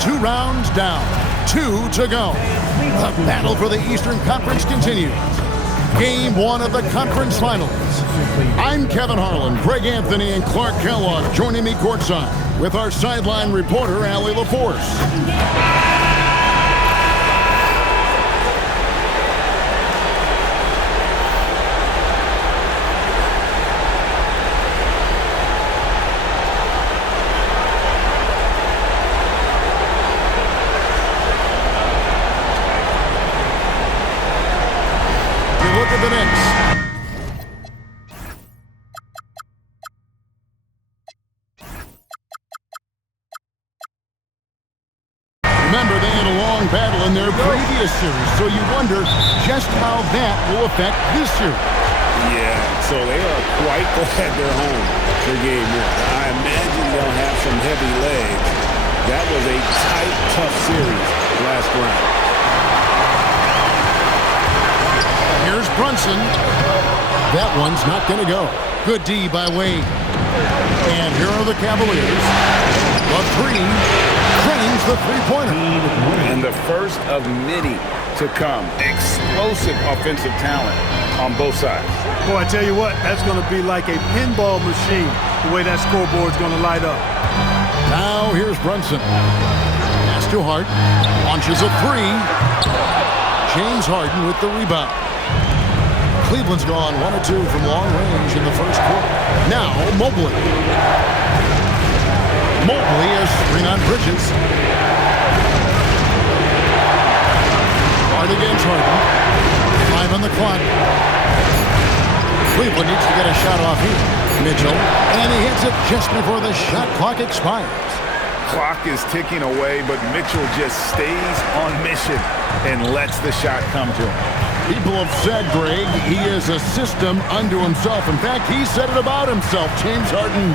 2 rounds down, 2 to go. The battle for the Eastern Conference continues. Game 1 of the conference finals. I'm Kevin Harlan, Greg Anthony, and Clark Kellogg joining me courtside with our sideline reporter, Allie LaForce. The Knicks. Remember, they had a long battle in their previous series, so you wonder just how that will affect this series. Yeah, so they are quite glad they're home for game 1. I imagine they'll have some heavy legs. That was a tight, tough series last round. Here's Brunson. That one's not going to go. Good D by Wade. And here are the Cavaliers. The 3 claims the three-pointer. And the first of many to come. Explosive offensive talent on both sides. Boy, I tell you what, that's going to be like a pinball machine, the way that scoreboard's going to light up. Now here's Brunson. Pass to Hart. Launches a 3. James Harden with the rebound. Cleveland's gone 1 or 2 from long range in the first quarter. Now, Mobley. Mobley has screen on Bridges. Hart against Harden. 5 on the clock. Cleveland needs to get a shot off here. Mitchell. And he hits it just before the shot clock expires. Clock is ticking away, but Mitchell just stays on mission and lets the shot come to him. People have said, Greg, he is a system unto himself. In fact, he said it about himself. James Harden's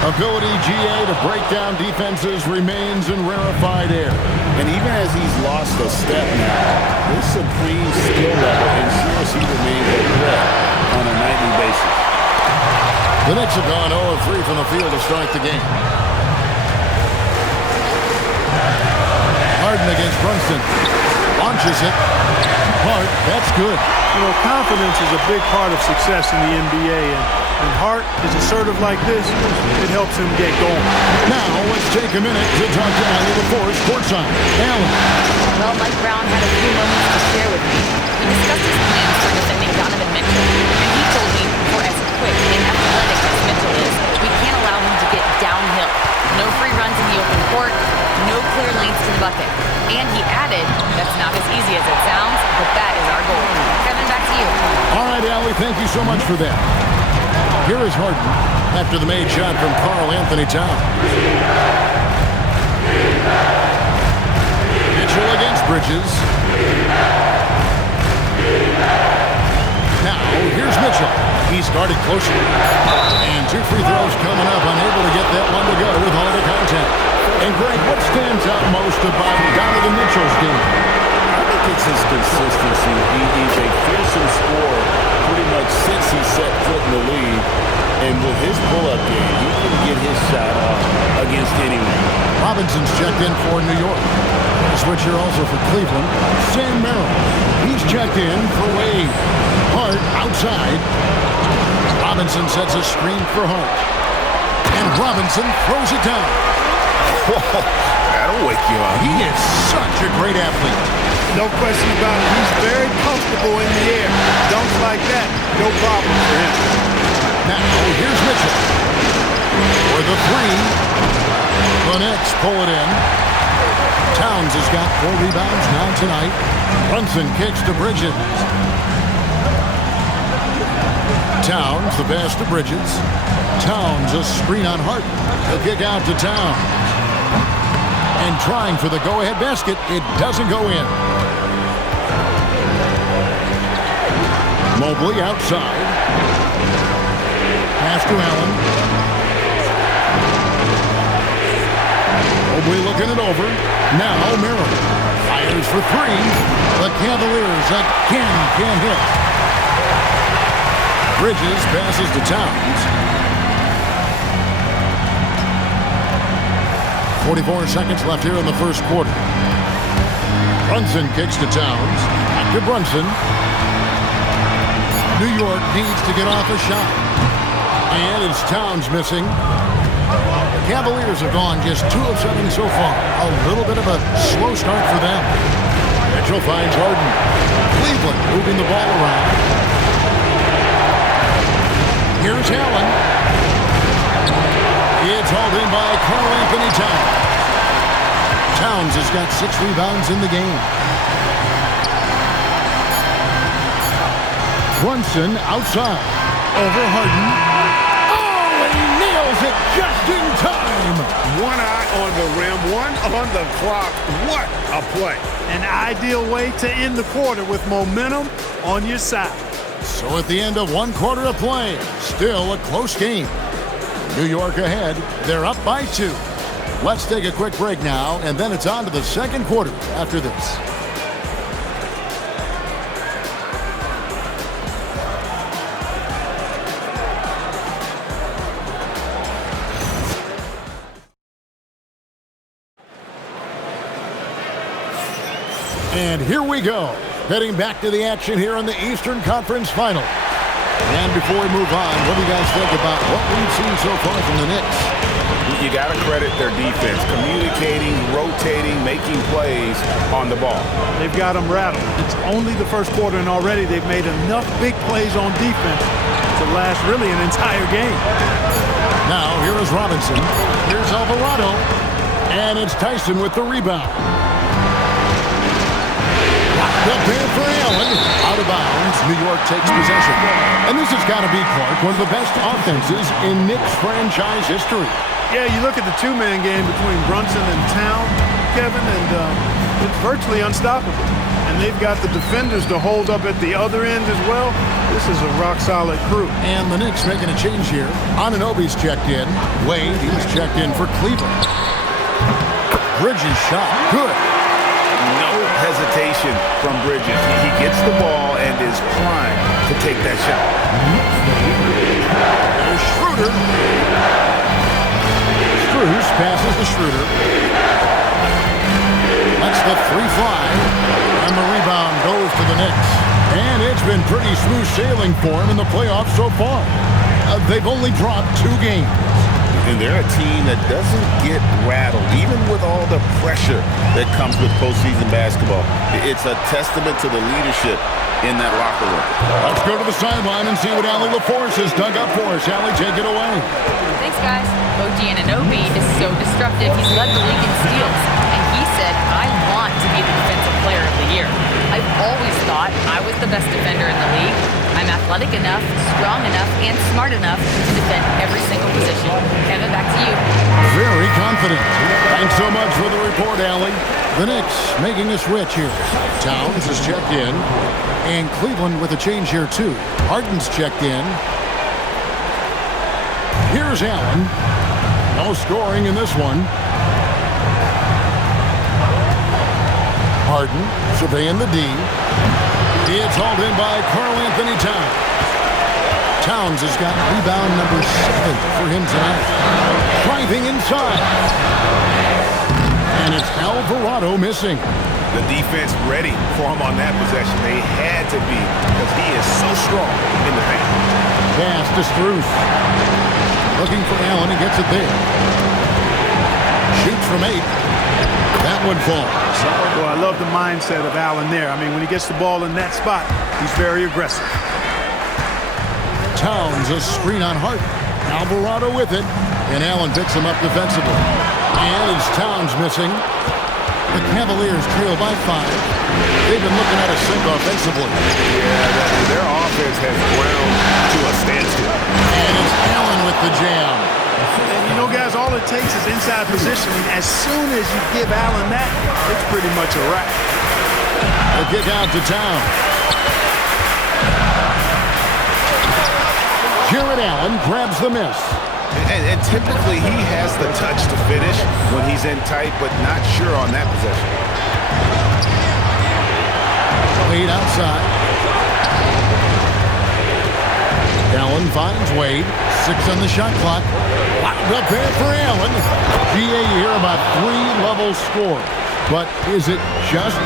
ability, GA, to break down defenses remains in rarefied air. And even as he's lost a step now, this supreme skill level ensures he remains a threat on a nightly basis. The Knicks have gone 0 of 3 from the field to start the game. Harden against Brunson. Launches it. Hart, that's good. You know, confidence is a big part of success in the NBA, and when Hart is assertive like this, it helps him get going. Now, let's take a minute to talk to Allie LaForce courtside. Allie. Well, Mike Brown had a few moments to share with me. We discussed his plans for defending Donovan Mitchell, and he told me, for as quick and athletic as Mitchell is, we can't allow him to get downhill. No free runs in the open court, no clear lanes to the bucket. And he added, that's not as easy as it sounds, but that is our goal. Kevin, back to you. All right, Allie, thank you so much for that. Here is Harden after the made shot from Karl Anthony Towns. Mitchell against Bridges. Now, here's Mitchell. He started closer. And 2 free throws coming up, unable to get that one to go with all the contact. And Greg, what stands out most about Donovan Mitchell's game? I think it's his consistency. He's a fearsome scorer pretty much since he set foot in the league. And with his pull-up game, he can get his shot off against anyone. Robinson's checked in for New York. Switch here also for Cleveland. Sam Merrill. He's checked in for Wade. Hart outside. Robinson sets a screen for Hart. And Robinson throws it down. Whoa, that'll wake you up. He is such a great athlete. No question about it. He's very comfortable in the air. Dunks like that, no problem for him. Now, here's Mitchell. For the 3. The Knicks pull it in. Towns has got 4 rebounds now tonight. Brunson kicks to Bridges. Towns, the pass to Bridges. Towns, a screen on Hart. The kick out to Towns. And trying for the go-ahead basket. It doesn't go in. Mobley outside. Pass to Allen. Mobley looking it over. Now Merrill fires for 3. The Cavaliers again can't hit. Bridges passes to Towns. 44 seconds left here in the first quarter. Brunson kicks to Towns. Back to Brunson. New York needs to get off a shot. And it's Towns missing. The Cavaliers have gone just 2 of 7 so far. A little bit of a slow start for them. Mitchell finds Harden. Cleveland moving the ball around. Here's Allen. It's hauled in by Karl Anthony Towns. Towns has got 6 rebounds in the game. Brunson outside. Over Harden. Oh, and he nails it just in time. One eye on the rim, one on the clock. What a play. An ideal way to end the quarter with momentum on your side. So at the end of 1 quarter of play, still a close game. New York ahead. They're up by 2. Let's take a quick break now, and then it's on to the second quarter after this. And here we go. Heading back to the action here in the Eastern Conference Final. And before we move on, what do you guys think about what we've seen so far from the Knicks? You got to credit their defense. Communicating, rotating, making plays on the ball. They've got them rattled. It's only the first quarter, and already they've made enough big plays on defense to last really an entire game. Now, here is Robinson. Here's Alvarado. And it's Tyson with the rebound. Up there for Allen. Out of bounds. New York takes possession. And this has got to be, Clark, one of the best offenses in Knicks franchise history. Yeah, you look at the 2-man game between Brunson and Towns, Kevin, and it's virtually unstoppable. And they've got the defenders to hold up at the other end as well. This is a rock-solid crew. And the Knicks making a change here. Anunoby's checked in. Wade, he's checked in for Cleveland. Bridges shot. Good. No hesitation from Bridges. He gets the ball and is primed to take that shot. There's Schroeder. Strus passes to Schroeder. Lets the 3 fly. And the rebound goes to the Knicks. And it's been pretty smooth sailing for him in the playoffs so far. They've only dropped 2 games. And they're a team that doesn't get rattled, even with all the pressure that comes with postseason basketball. It's a testament to the leadership in that locker room. Let's go to the sideline and see what Allie LaForce has dug up for us. Allie, take it away. Thanks, guys. OG Anunoby is so disruptive. He's led the league in steals. And he said, I want to be the defensive player of the year. I've always thought I was the best defender in the league. I'm athletic enough, strong enough, and smart enough to defend every single position. Kevin, back to you. Very confident. Thanks so much for the report, Allie. The Knicks making a switch here. Towns is checked in. And Cleveland with a change here, too. Harden's checked in. Here's Allen. No scoring in this one. Harden surveying the D. It's hauled in by Karl Anthony Towns. Towns has got rebound number 7 for him tonight. Driving inside. And it's Alvarado missing. The defense ready for him on that possession. They had to be because he is so strong in the paint. Pass to Strus. Looking for Allen. He gets it there. Shoots from 8. That one falls. Well, I love the mindset of Allen there. I mean, when he gets the ball in that spot, he's very aggressive. Towns a screen on Harden. Alvarado with it. And Allen picks him up defensively. And it's Towns missing. The Cavaliers trail by 5. They've been looking at a sink offensively. Yeah, their offense has ground to a standstill. And it's Allen with the jam. And you know, guys, all it takes is inside positioning. As soon as you give Allen that, it's pretty much a wrap. The kick out to Towns. Jared Allen grabs the miss. And typically he has the touch to finish when he's in tight, but not sure on that possession. Wade outside. Allen finds Wade. 6 on the shot clock. Blocked Up there for Allen. GA here about 3-level score. But is it just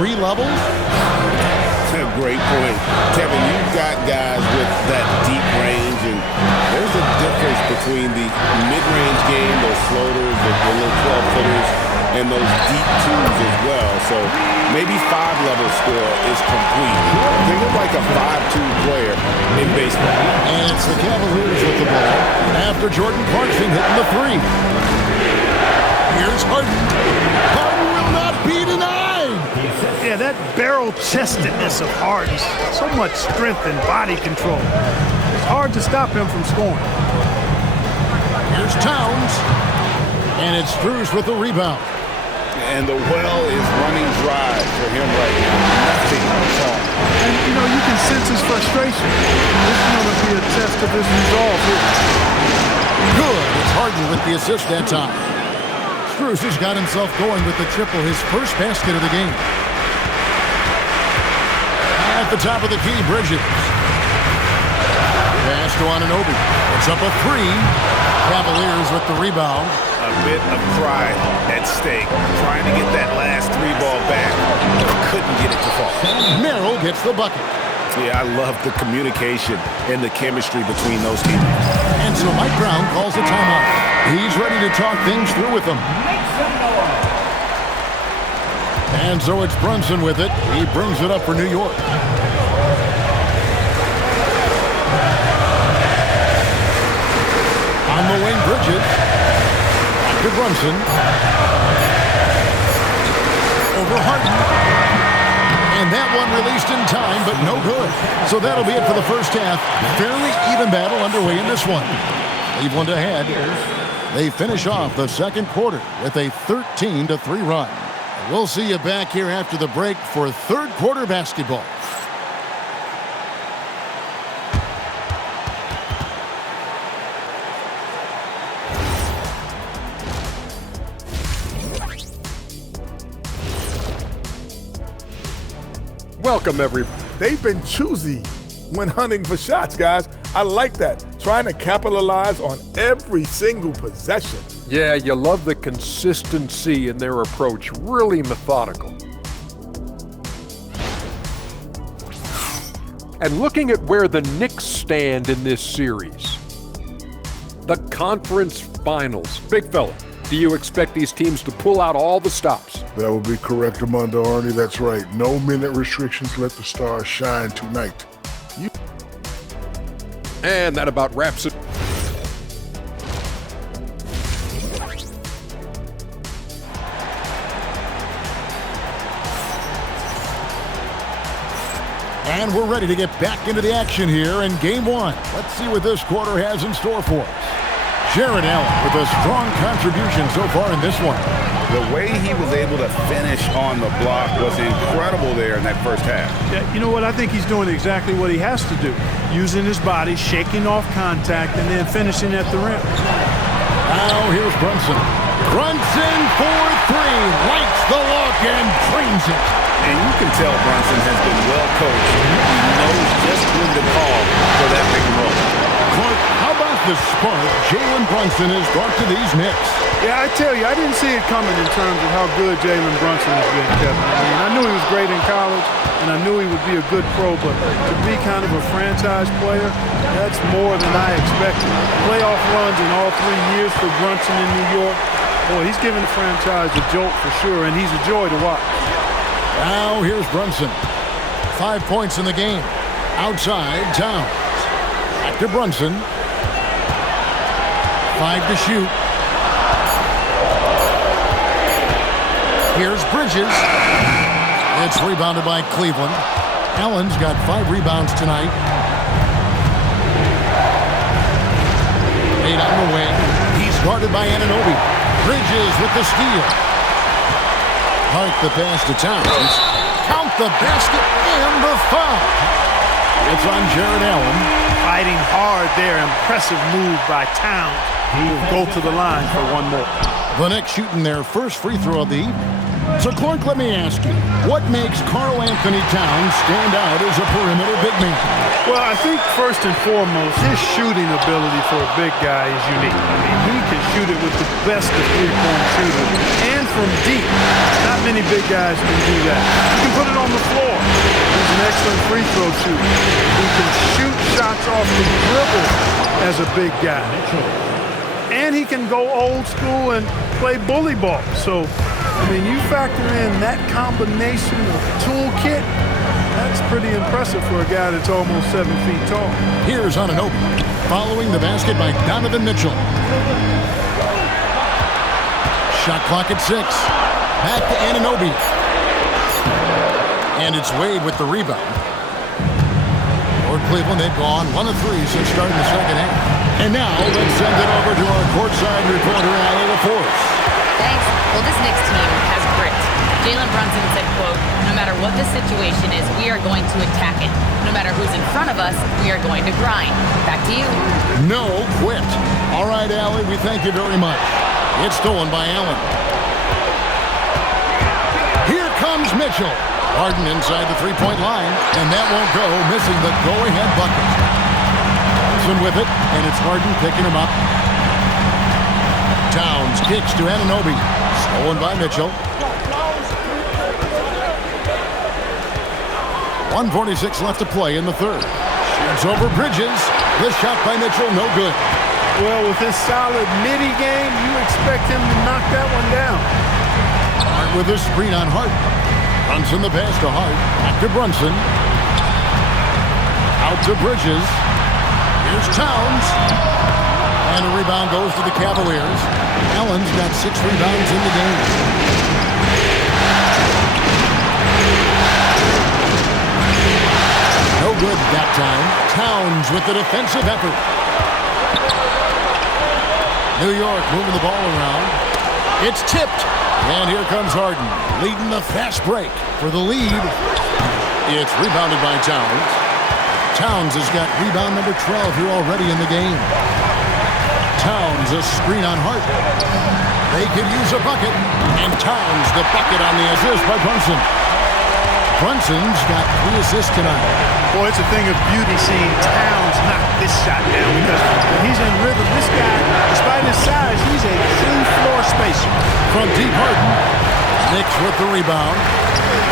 3 levels? That's a great point. Kevin, you've got guys with that deep range, and there's a difference between the mid-range game, those floaters, the little 12-footers, and those deep twos as well. So maybe 5-level score is complete. Think of like a 5-2 player in baseball. And it's the Cavaliers with the ball after Jordan Clarkson hitting the 3. Here's Harden. Harden will not be denied. Yeah, that barrel-chestedness of Harden, so much strength and body control. It's hard to stop him from scoring. Here's Towns. And it's Strus with the rebound. And the well is running dry for him right now. Nothing at all. And, you know, you can sense his frustration. This is going to be a test of his resolve here. Good. It's Harden with the assist that time. Strus has got himself going with the triple, his first basket of the game. At the top of the key, Bridges. Pass to Anunoby. It's up a 3. Cavaliers with the rebound. A bit of pride at stake, trying to get that last 3 ball back, but couldn't get it to fall. Merrill gets the bucket. Yeah, I love the communication and the chemistry between those teammates. And so Mike Brown calls a timeout. He's ready to talk things through with them. And so it's Brunson with it. He brings it up for New York. On the wing, Bridges. To Brunson. Over Harden. And that one released in time, but no good. So that'll be it for the first half. Fairly even battle underway in this one. Cleveland ahead. They finish off the second quarter with a 13-3 run. We'll see you back here after the break for third quarter basketball. Welcome, everybody. They've been choosy when hunting for shots, guys. I like that. Trying to capitalize on every single possession. Yeah, you love the consistency in their approach. Really methodical. And looking at where the Knicks stand in this series. The conference finals. Big fella, do you expect these teams to pull out all the stops? That would be correct, Armando Arnie. That's right. No minute restrictions. Let the stars shine tonight. And that about wraps it. And we're ready to get back into the action here in Game 1. Let's see what this quarter has in store for us. Jared Allen with a strong contribution so far in this one. The way he was able to finish on the block was incredible there in that first half. Yeah, you know what? I think he's doing exactly what he has to do. Using his body, shaking off contact, and then finishing at the rim. Now here's Brunson. Brunson for 3. Lights the look and drains it. And you can tell Brunson has been well coached. He knows just when to call for that big roll. Clark, how about the spark Jalen Brunson has brought to these Knicks? Yeah, I tell you, I didn't see it coming in terms of how good Jalen Brunson has been, Kevin. I mean, I knew he was great in college, and I knew he would be a good pro, but to be kind of a franchise player, that's more than I expected. Playoff runs in all 3 years for Brunson in New York. Boy, he's giving the franchise a jolt for sure, and he's a joy to watch. Now here's Brunson. 5 points in the game. Outside, Towns. Back to Brunson. 5 to shoot. Here's Bridges. It's rebounded by Cleveland. Allen's got 5 rebounds tonight. 8 on the wing. He's guarded by Anunoby. Bridges with the steal. Hart the pass to Towns. Count the basket and the foul. It's on Jared Allen. Fighting hard there. Impressive move by Towns. He will go to the line for one more. The Knicks shooting their first free throw of the evening. So, Clark, let me ask you, what makes Karl Anthony Towns stand out as a perimeter big man? Well, I think first and foremost, his shooting ability for a big guy is unique. I mean, he can shoot it with the best of three-point shooters and from deep. Not many big guys can do that. He can put it on the floor. He's an excellent free throw shooter. He can shoot shots off the dribble as a big guy. And he can go old school and play bully ball. So, I mean, you factor in that combination of toolkit, that's pretty impressive for a guy that's almost 7 feet tall. Here's Anunoby, following the basket by Donovan Mitchell. Shot clock at 6. Back to Anunoby. And it's Wade with the rebound. For Cleveland, they've gone 1 of 3 since starting the second half. And now, let's send it over to our courtside reporter, Allie LaForce. Thanks. Well, this Knicks team has grit. Jalen Brunson said, quote, "No matter what the situation is, we are going to attack it. No matter who's in front of us, we are going to grind." Back to you. No quit. All right, Allie, we thank you very much. It's stolen by Allen. Here comes Mitchell. Harden inside the three-point line, and that won't go, missing the go-ahead bucket. Johnson with it, and it's Harden picking him up. Towns kicks to Anunoby. Stolen by Mitchell. 1:46 left to play in the third. Shoots over Bridges. The shot by Mitchell, no good. Well, with his solid midi game, you expect him to knock that one down. Hart with a screen on Hart. Brunson the pass to Hart. Back to Brunson. Out to Bridges. Here's Towns. And a rebound goes to the Cavaliers. Allen's got 6 rebounds in the game. No good that time. Towns with the defensive effort. New York moving the ball around. It's tipped. And here comes Harden, leading the fast break for the lead. It's rebounded by Towns. Towns has got rebound number 12 here already in the game. Towns, a screen on Hart. They could use a bucket. And Towns, the bucket on the assist by Brunson. Brunson's got 3 assists tonight. Boy, it's a thing of beauty seeing Towns knock this shot down because when he's in rhythm, this guy, despite his size, he's a true floor spacer. From deep Harden, Knicks with the rebound.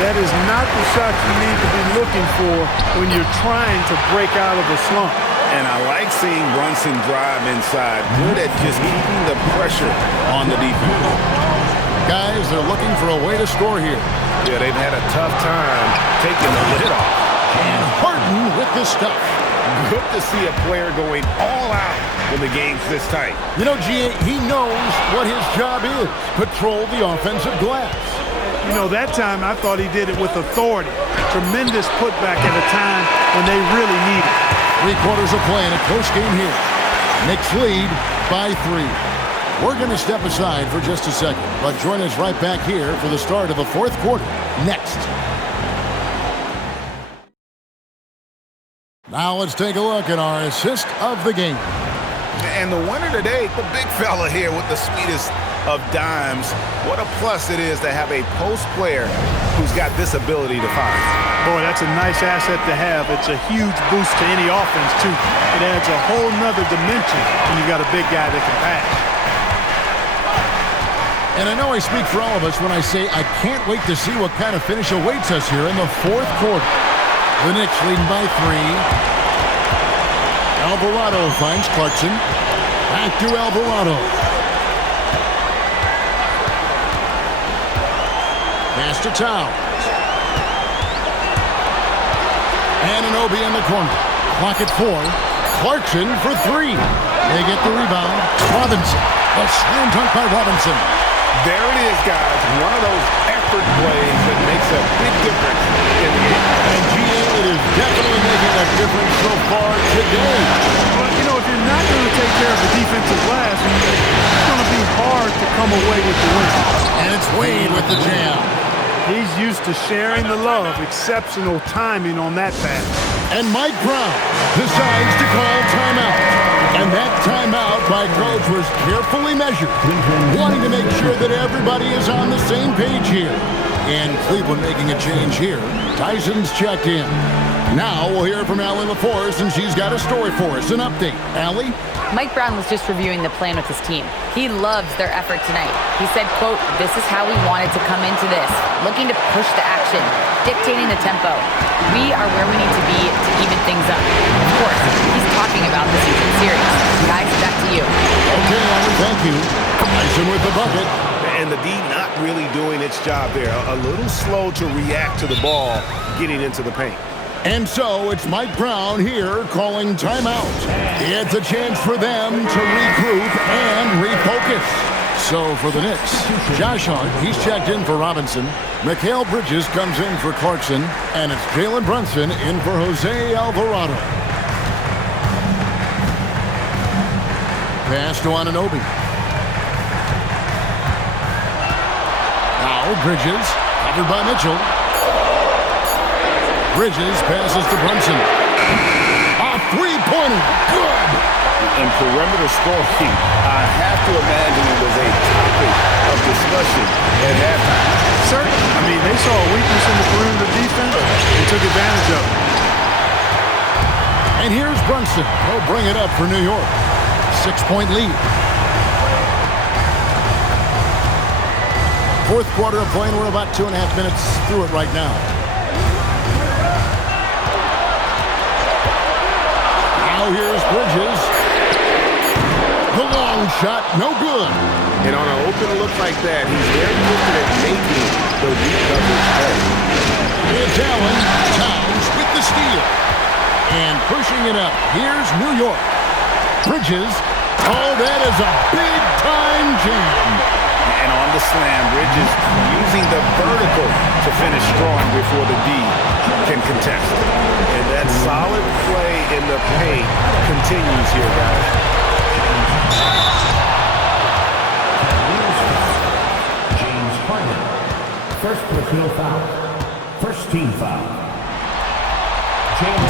That is not the shot you need to be looking for when you're trying to break out of a slump. And I like seeing Brunson drive inside. Good at just keeping the pressure on the defense. Guys, they're looking for a way to score here. Yeah, they've had a tough time taking the lid off. And Harden with the stuff. Good to see a player going all out when the game's this tight. You know, G.A., he knows what his job is. Control the offensive glass. You know, that time I thought he did it with authority. Tremendous putback at a time when they really need it. 3 quarters of play in a close game here. Knicks lead by 3. We're going to step aside for just a second, but join us right back here for the start of the 4th quarter next. Now let's take a look at our assist of the game. And the winner today, the big fella here with the sweetest of dimes. What a plus it is to have a post player who's got this ability to find. Boy, that's a nice asset to have. It's a huge boost to any offense, too. It adds a whole nother dimension when you got a big guy that can pass. And I know I speak for all of us when I say I can't wait to see what kind of finish awaits us here in the 4th quarter. The Knicks leading by 3. Alvarado finds Clarkson. Back to Alvarado. Pass to Towns. Anunoby in the corner. Clock at 4. Clarkson for 3. They get the rebound. Robinson. A slam dunk by Robinson. There it is, guys. One of those effort plays that makes a big difference in the game. And G.A., it is definitely making a difference so far today. But, you know, if you're not going to take care of the defensive glass, it's going to be hard to come away with the win. And it's Wade with the jam. He's used to sharing the love. Exceptional timing on that pass. And Mike Brown decides to call timeout. And that timeout by Coach was carefully measured, wanting to make sure that everybody is on the same page here. And Cleveland making a change here. Tyson's checked in. Now we'll hear from Allie LaForce, and she's got a story for us, an update. Allie? Mike Brown was just reviewing the plan with his team. He loves their effort tonight. He said, quote, "This is how we wanted to come into this, looking to push the action, dictating the tempo. We are where we need to be to even things up." Of course, he's talking about the season series. Guys, back to you. Okay, Allie, thank you. Tyson with the bucket. And the D not really doing its job there. A little slow to react to the ball getting into the paint. And so it's Mike Brown here calling timeout. It's a chance for them to regroup and refocus. So for the Knicks, Josh Hart, he's checked in for Robinson. Mikal Bridges comes in for Clarkson. And it's Jalen Brunson in for Jose Alvarado. Pass to Anunoby. Now Bridges, covered by Mitchell. Bridges passes to Brunson. A three-pointer. Good. And perimeter scoring, I have to imagine it was a topic of discussion at halftime. Certainly. I mean, they saw a weakness in the perimeter defense and took advantage of it. And here's Brunson. He'll bring it up for New York. 6-point lead. Fourth quarter of play, and we're about 2.5 minutes through it right now. Now here's Bridges. The long shot, no good. And on an open look like that, he's very gifted at making the weak coverage play. It's Allen. Towns with the steal. And pushing it up. Here's New York. Bridges. Oh, that is a big-time jam. And on the slam, Bridges using the vertical to finish strong before the D can contest. And that solid play in the paint continues here, guys. James Harden. First personal foul. First team foul.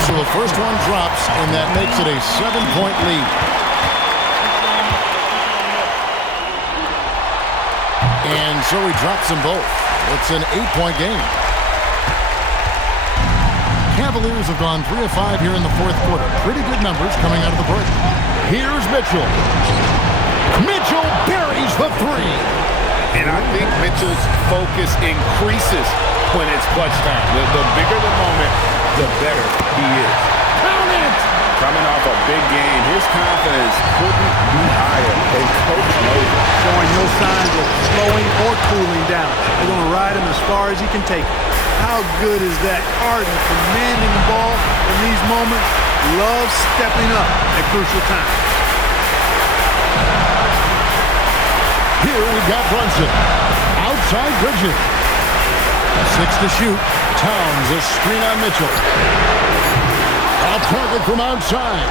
So the first one drops, and that makes it a 7-point lead. And so he drops them both. It's an 8-point game. Cavaliers have gone 3 of 5 here in the fourth quarter. Pretty good numbers coming out of the break. Here's Mitchell. Mitchell buries the three. And I think Mitchell's focus increases when it's clutch time. The bigger the moment, the better he is. Count it! Coming off a big game, his confidence couldn't be higher. And Coach knows it. Showing no signs of slowing or cooling down. They're going to ride him as far as he can take it. How good is that? Harden commanding the ball in these moments. Loves stepping up at crucial times. Here we've got Brunson. Outside Bridges. 6 to shoot. Towns a screen on Mitchell. A target from outside.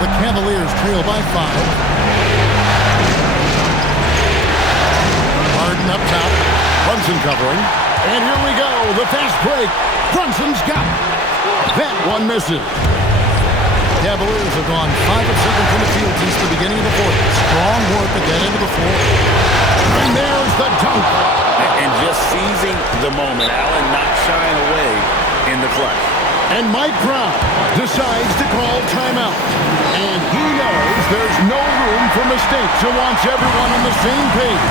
The Cavaliers trail by 5. Harden up top. Brunson covering. And here we go. The fast break. Brunson's got it. That one misses. Cavaliers have gone 5 of 7 from the field since the beginning of the fourth. Strong work at that end of the floor. And there's the dunk. And just seizing the moment. Allen not shying away in the clutch. And Mike Brown decides to call timeout. And he knows there's no room for mistakes. He wants everyone on the same page.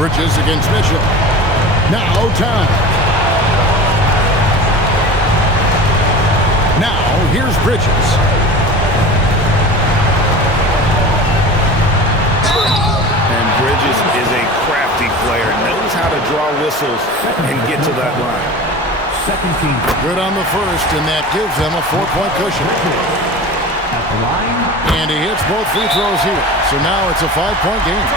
Bridges against Mitchell. Now time. Now here's Bridges. And Bridges is a crafty player, knows how to draw whistles and get to that line. Second team. Good on the first, and that gives them a 4-point cushion. At the line. And he hits both free throws here. So now it's a 5-point game.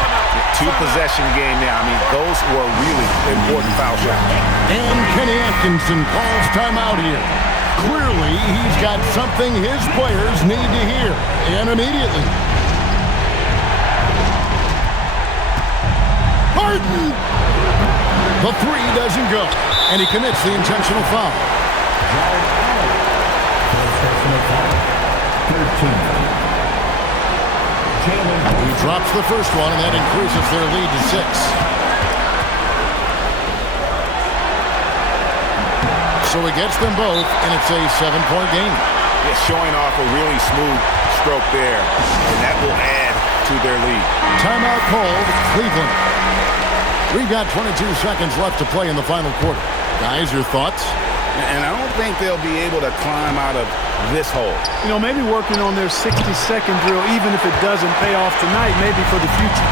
2-possession game now. I mean, those were really important foul shots. And Kenny Atkinson calls timeout here. Clearly, he's got something his players need to hear, and immediately. Harden! The three doesn't go, and he commits the intentional foul. He drops the first one, and that increases their lead to 6. So he gets them both, and it's a 7-point game. It's showing off a really smooth stroke there, and that will add to their lead. Timeout called, Cleveland. We've got 22 seconds left to play in the final quarter. Guys, your thoughts? And I don't think they'll be able to climb out of this hole. You know, maybe working on their 60-second drill, even if it doesn't pay off tonight, maybe for the future.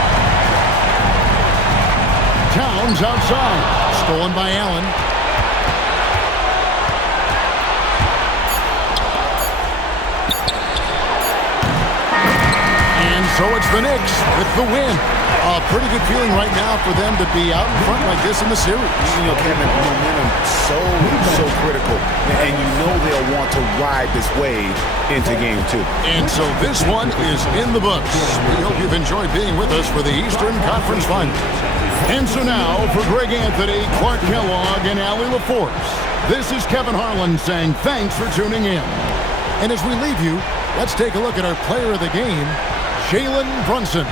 Towns outside. Stolen by Allen. And so it's the Knicks with the win. A pretty good feeling right now for them to be out in front like this in the series. You know, Kevin, momentum so critical. And you know they'll want to ride this wave into game 2. And so this one is in the books. We hope you've enjoyed being with us for the Eastern Conference Finals. And so now, for Greg Anthony, Clark Kellogg, and Allie LaForce, this is Kevin Harlan saying thanks for tuning in. And as we leave you, let's take a look at our player of the game, Jalen Brunson.